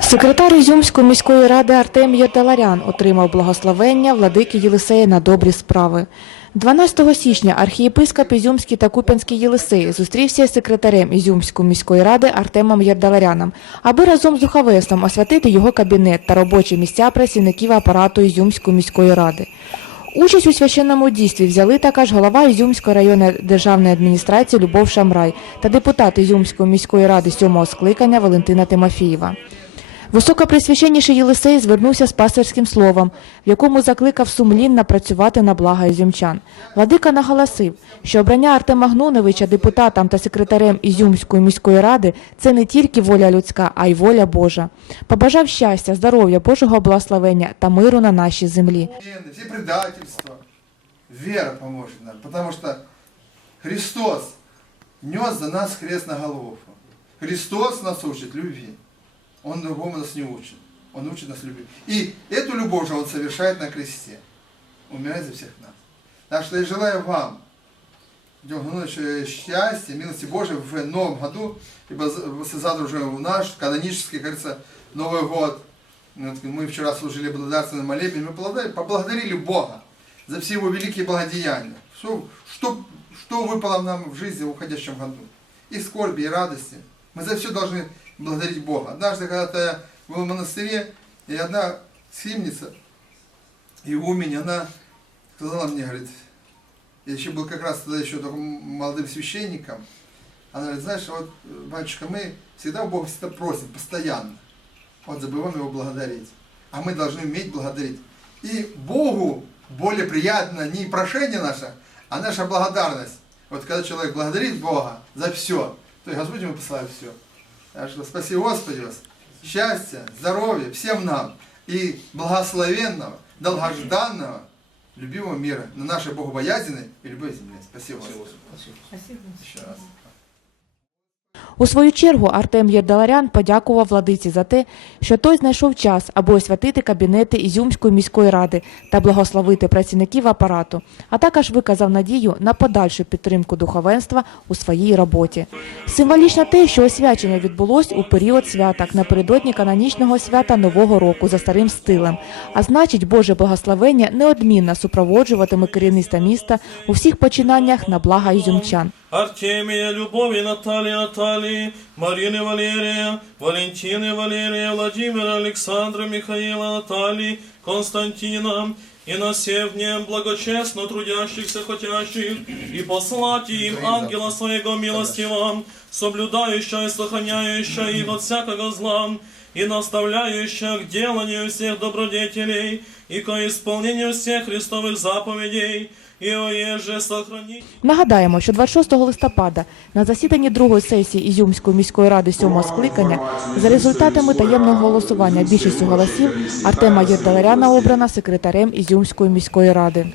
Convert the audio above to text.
Секретар Ізюмської міської ради Артем Єрталарян отримав благословення владики Єлисея на добрі справи. 12 січня архієпископ Ізюмський та Куп'янський Єлисей зустрівся з секретарем Ізюмської міської ради Артемом Єрдаларяном, аби разом з духовенством освятити його кабінет та робочі місця працівників апарату Ізюмської міської ради. Участь у священному дійстві взяли також голова Ізюмської районної державної адміністрації Любов Шамрай та депутат Ізюмської міської ради сьомого скликання Валентина Тимофієва. Високопресвященніший Єлисей звернувся з пастирським словом, в якому закликав сумлінно працювати на благо ізюмчан. Владика наголосив, що обрання Артема Гнуневича депутатом та секретарем Ізюмської міської ради це не тільки воля людська, а й воля Божа. Побажав щастя, здоров'я, Божого благословення та миру на нашій землі. все предательства. Вера поможет нам, потому что Христос нес за нас крест на голову. Христос нас учит любви. Он другому нас не учит. Он учит нас любви. И эту любовь же Он совершает на кресте. Умирает за всех нас. Так что я желаю вам, Гнуновича, счастья, милости Божией в новом году, ибо за- завтра уже у наш канонический, говорится, Новый год. Мы вчера служили благодарственный молебен, мы поблагодарили- Бога за все его великие благодеяния. Что, что, что выпало нам в жизни в уходящем году. И скорби, и радости. Мы за все должны благодарить Бога. Однажды, когда-то я был в монастыре, и одна схимница, игумень, она сказала мне, говорит, я еще был как раз тогда еще только молодым священником, она говорит, знаешь, вот, батюшка, мы всегда у Бога всегда просим, постоянно. Вот забываем Его благодарить. А мы должны уметь благодарить. И Богу более приятно не прошение наше, а наша благодарность. Вот когда человек благодарит Бога за все, то есть Господь ему посылает все. Так что спасибо Господи вас. Счастья, здоровья всем нам. И благословенного, долгожданного, любимого мира на нашей богобоязненной и любой земле. Спасибо Господи. Еще раз. У свою чергу Артем Єрдаларян подякував владиці за те, що той знайшов час, аби освятити кабінети Ізюмської міської ради та благословити працівників апарату, а також виказав надію на подальшу підтримку духовенства у своїй роботі. Символічно те, що освячення відбулось у період святок напередодні канонічного свята Нового року за старим стилем, а значить, Боже благословення неодмінно супроводжуватиме керівництва міста у всіх починаннях на благо ізюмчан. Артемия, Любови, Натальи, Натальи, Марины, Валерия, Валентины, Валерия, Владимира, Александра, Михаила, Натальи, Константина, и на нем благочестно трудящихся, хотящих, и послать им ангела своего милостивого, соблюдающего и сохраняющего их от всякого зла, и наставляющих к деланию всех добродетелей, и ко исполнению всех Христовых заповедей, Нагадаємо, що 26 листопада на засіданні другої сесії Ізюмської міської ради сьомого скликання за результатами таємного голосування більшістю голосів Артема Єрдаларяна обрана секретарем Ізюмської міської ради.